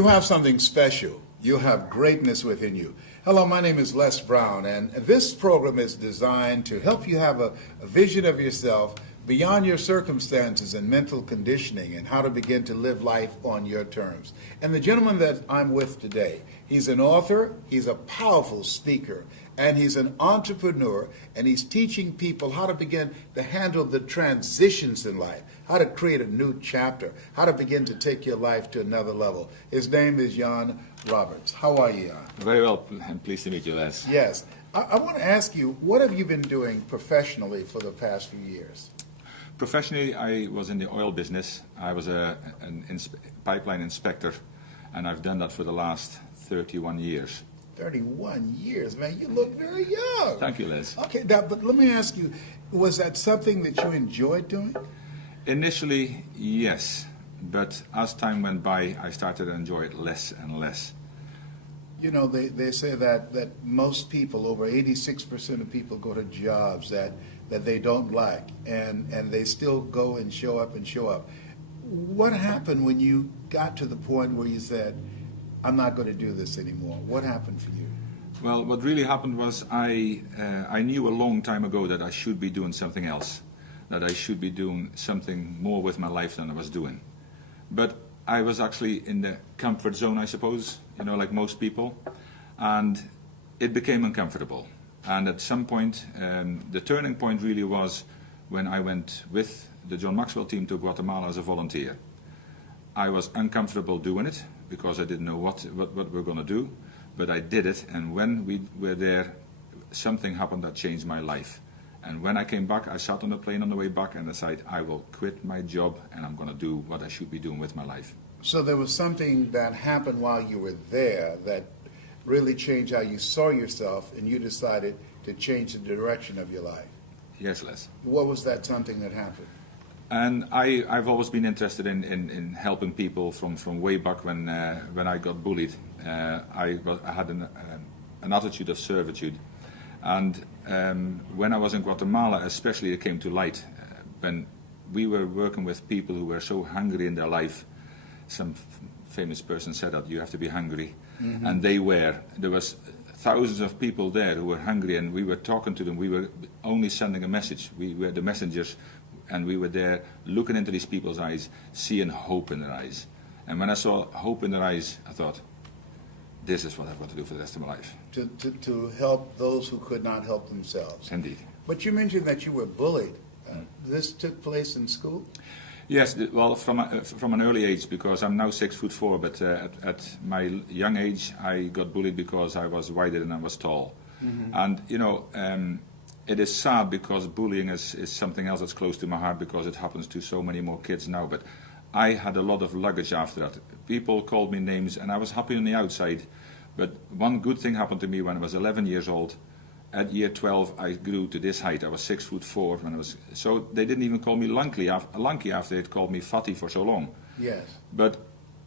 You have something special. You have greatness within you. Hello, my name is Les Brown, and this program is designed to help you have a vision of yourself beyond your circumstances and mental conditioning and how to begin to live life on your terms. And the gentleman that I'm with today, he's an author, he's a powerful speaker, and he's an entrepreneur, and he's teaching people how to begin to handle the transitions in life, how to create a new chapter, how to begin to take your life to another level. His name is Jan Robberts. How are you, Jan? Very well, and pleased to meet you, Les. Yes. I want to ask you, what have you been doing professionally for the past few years? Professionally, I was in the oil business. I was a pipeline inspector, and I've done that for the last 31 years. 31 years, man. You look very young. Thank you, Les. Okay, now, but let me ask you, was that something that you enjoyed doing? Initially, yes, but as time went by, I started to enjoy it less and less. You know, they say that most people, over 86% of people, go to jobs that they don't like, and they still go and show up and show up. What happened when you got to the point where you said, I'm not going to do this anymore? What happened for you? Well, what really happened was I knew a long time ago that I should be doing something else, that I should be doing something more with my life than I was doing. But I was actually in the comfort zone, I suppose, you know, like most people, and it became uncomfortable. And at some point, the turning point really was when I went with the John Maxwell team to Guatemala as a volunteer. I was uncomfortable doing it because I didn't know what we're going to do, but I did it, and when we were there, something happened that changed my life. And when I came back, I sat on the plane on the way back and decided I will quit my job and I'm going to do what I should be doing with my life. So there was something that happened while you were there that really changed how you saw yourself, and you decided to change the direction of your life. Yes, Les. What was that something that happened? And I've always been interested in helping people from way back when I got bullied. I had an attitude of servitude. And when I was in Guatemala, especially, it came to light when we were working with people who were so hungry in their life. Some famous person said that you have to be hungry, and they were. There was thousands of people there who were hungry, and we were talking to them. We were only sending a message. We were the messengers, and we were there looking into these people's eyes, seeing hope in their eyes. And when I saw hope in their eyes, I thought, this is what I've got to do for the rest of my life. To help those who could not help themselves. Indeed. But you mentioned that you were bullied. This took place in school? Yes, well, from an early age, because I'm now 6'4", but at my young age, I got bullied because I was wider than I was tall. And, you know, it is sad because bullying is something else that's close to my heart because it happens to so many more kids now. But I had a lot of luggage after that. People called me names, and I was happy on the outside. But one good thing happened to me when I was 11 years old. At year 12, I grew to this height. I was 6'4" when I was. So they didn't even call me lanky after they'd called me fatty for so long. Yes. But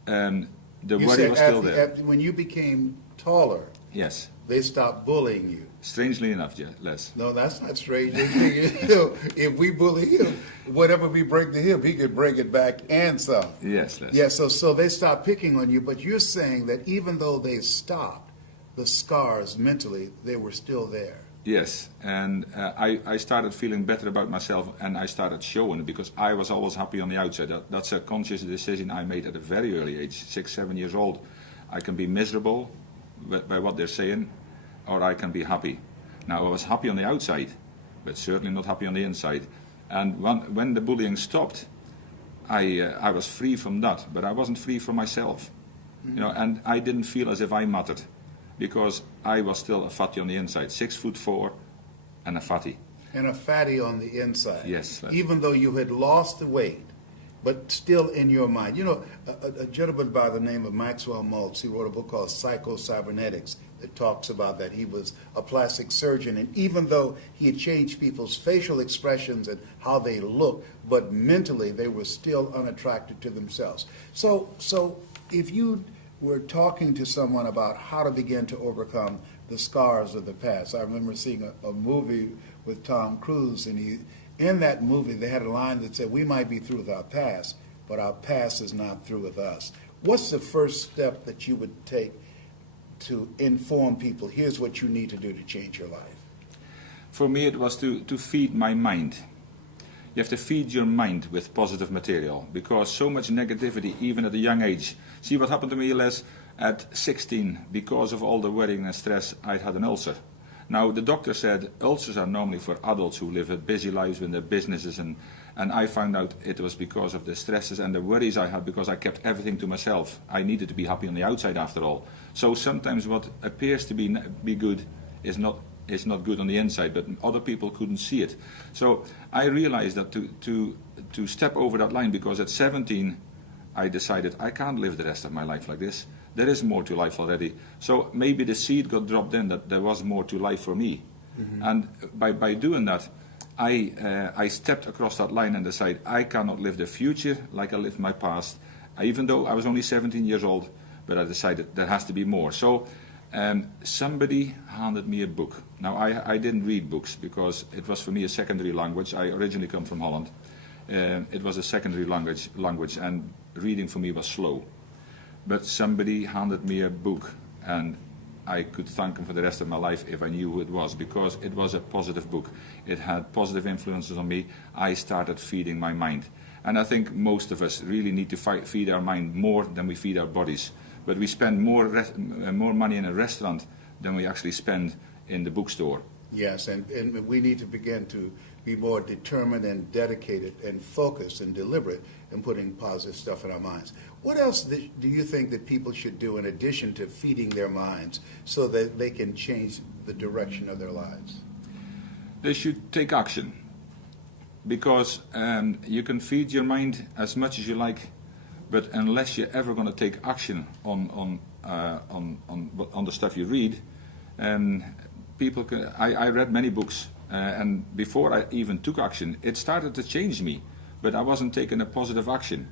the You worry said was still there. after, when you became taller, Yes. they stopped bullying you. Strangely enough, Les. No, that's not strange. They figured, you know, if we bully him, whatever we bring to him, he could bring it back and some. Yes, Les. Yeah, so they stopped picking on you, but you're saying that even though they stopped, the scars mentally, they were still there. Yes, and I started feeling better about myself, and I started showing it because I was always happy on the outside. That's a conscious decision I made at a very early age, 6, 7 years old. I can be miserable by what they're saying, or I can be happy. Now, I was happy on the outside, but certainly not happy on the inside. And when the bullying stopped, I was free from that, but I wasn't free from myself. You know, and I didn't feel as if I mattered, because I was still a fatty on the inside, 6'4" and a fatty. And a fatty on the inside. Yes. Even though you had lost the weight, but still in your mind. You know, a gentleman by the name of Maxwell Maltz, he wrote a book called Psycho-Cybernetics that talks about that. He was a plastic surgeon, and even though he had changed people's facial expressions and how they look, but mentally they were still unattracted to themselves. So if you were talking to someone about how to begin to overcome the scars of the past. I remember seeing a movie with Tom Cruise, and in that movie they had a line that said, we might be through with our past, but our past is not through with us. what's the first step that you would take to inform people, here's what you need to do to change your life? For me, it was to feed my mind. You have to feed your mind with positive material, because so much negativity, even at a young age. See what happened to me, Les, at 16, because of all the worrying and stress, I had an ulcer. Now, the doctor said ulcers are normally for adults who live busy lives with their businesses, and I found out it was because of the stresses and the worries I had, because I kept everything to myself. I needed to be happy on the outside after all. So sometimes what appears to be good is not good on the inside, but other people couldn't see it. So I realized that to step over that line, because at 17 I decided I can't live the rest of my life like this. There is more to life already. So maybe the seed got dropped in that there was more to life for me. Mm-hmm. And by doing that, I stepped across that line and decided I cannot live the future like I lived my past, even though I was only 17 years old, but I decided there has to be more. So somebody handed me a book. Now, I didn't read books because it was for me a secondary language. I originally come from Holland. It was a secondary language, and reading for me was slow. But somebody handed me a book, and I could thank him for the rest of my life if I knew who it was, because it was a positive book. It had positive influences on me. I started feeding my mind. And I think most of us really need to feed our mind more than we feed our bodies. But we spend more money in a restaurant than we actually spend in the bookstore. Yes, and we need to begin to be more determined and dedicated and focused and deliberate in putting positive stuff in our minds. What else do you think that people should do in addition to feeding their minds so that they can change the direction of their lives? They should take action, because you can feed your mind as much as you like, but unless you're ever going to take action on the stuff you read, people can. I read many books, and before I even took action, it started to change me, but I wasn't taking a positive action.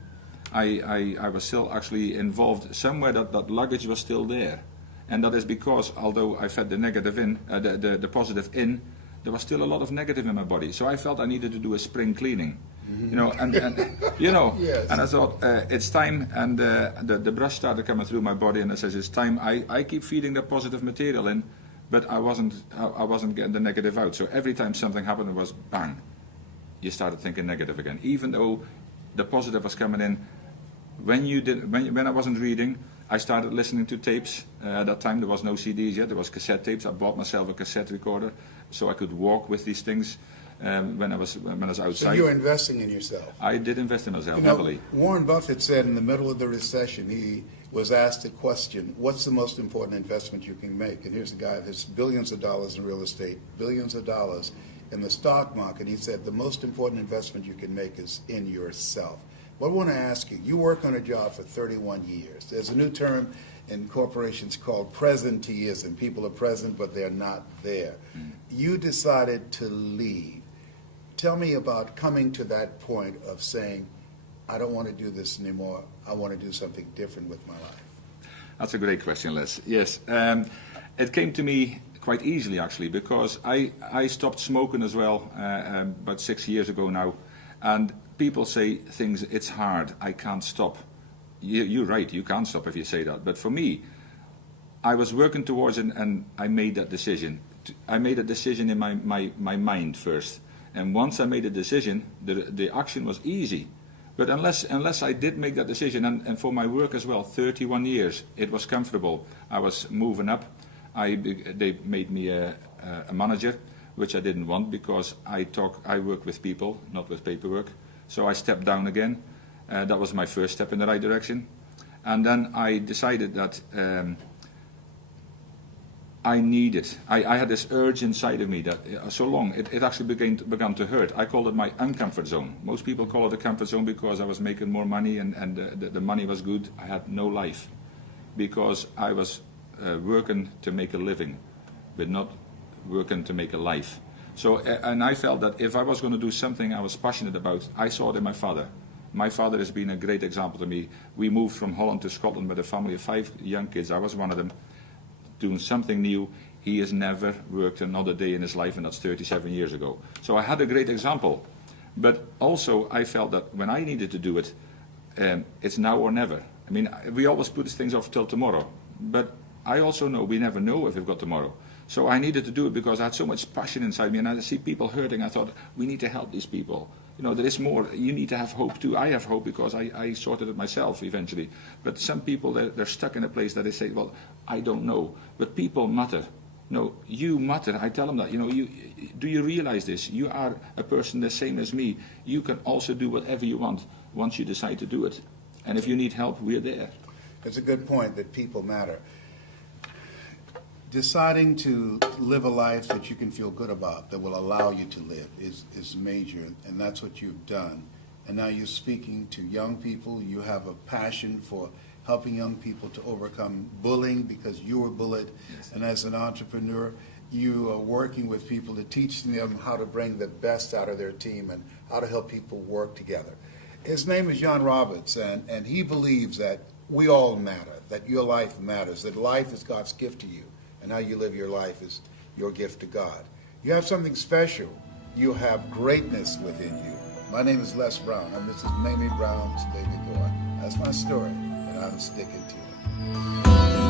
I was still actually involved somewhere that luggage was still there, and that is because although I fed the negative in, the positive in, there was still a lot of negative in my body. So I felt I needed to do a spring cleaning. You know, and yes. And I thought it's time, and the brush started coming through my body, and I said it's time. I keep feeding the positive material in, but I wasn't getting the negative out. So every time something happened, it was bang, you started thinking negative again, even though the positive was coming in. When I wasn't reading, I started listening to tapes. At that time there was no CDs yet, there was cassette tapes. I bought myself a cassette recorder so I could walk with these things. When I was outside. So you're investing in yourself. I did invest in myself heavily. Warren Buffett said in the middle of the recession, he was asked a question, what's the most important investment you can make? And here's a guy that has billions of dollars in real estate, billions of dollars in the stock market. He said the most important investment you can make is in yourself. Well, I want to ask you, you work on a job for 31 years. There's a new term in corporations called presenteeism. People are present, but they're not there. You decided to leave. Tell me about coming to that point of saying, I don't want to do this anymore. I want to do something different with my life. That's a great question, Les. Yes, it came to me quite easily, actually, because I stopped smoking as well about 6 years ago now. And people say things, it's hard, I can't stop. You're right, you can't stop if you say that. But for me, I was working towards it, and I made that decision. I made a decision in my mind first. And once I made a decision, the action was easy. But unless I did make that decision, and for my work as well, 31 years, it was comfortable. I was moving up. They made me a manager, which I didn't want, because I work with people, not with paperwork. So I stepped down again. That was my first step in the right direction. And then I decided that I had this urge inside of me that so long, it actually began to hurt. I called it my uncomfort zone. Most people call it a comfort zone because I was making more money and the money was good. I had no life because I was working to make a living, but not working to make a life. So, and I felt that if I was going to do something I was passionate about, I saw it in my father. My father has been a great example to me. We moved from Holland to Scotland with a family of 5 young kids. I was one of them, doing something new. He has never worked another day in his life, and that's 37 years ago. So I had a great example. But also I felt that when I needed to do it, it's now or never. I mean, we always put things off till tomorrow, but I also know we never know if we've got tomorrow. So I needed to do it because I had so much passion inside me, and I see people hurting. I thought, we need to help these people. You know, there is more. You need to have hope too. I have hope because I sorted it myself eventually. But some people, they're stuck in a place that they say, well, I don't know. But people matter. No, you matter. I tell them that. You know, do you realize this? You are a person the same as me. You can also do whatever you want once you decide to do it. And if you need help, we're there. It's a good point that people matter. Deciding to live a life that you can feel good about, that will allow you to live, is major, and that's what you've done. And now you're speaking to young people. You have a passion for helping young people to overcome bullying because you were bullied. Yes. And as an entrepreneur, you are working with people to teach them how to bring the best out of their team and how to help people work together. His name is Jan Robberts, and he believes that we all matter, that your life matters, that life is God's gift to you, and how you live your life is your gift to God. You have something special. You have greatness within you. My name is Les Brown. I'm Mrs. Mamie Brown's baby boy. That's my story, and I'm sticking to it.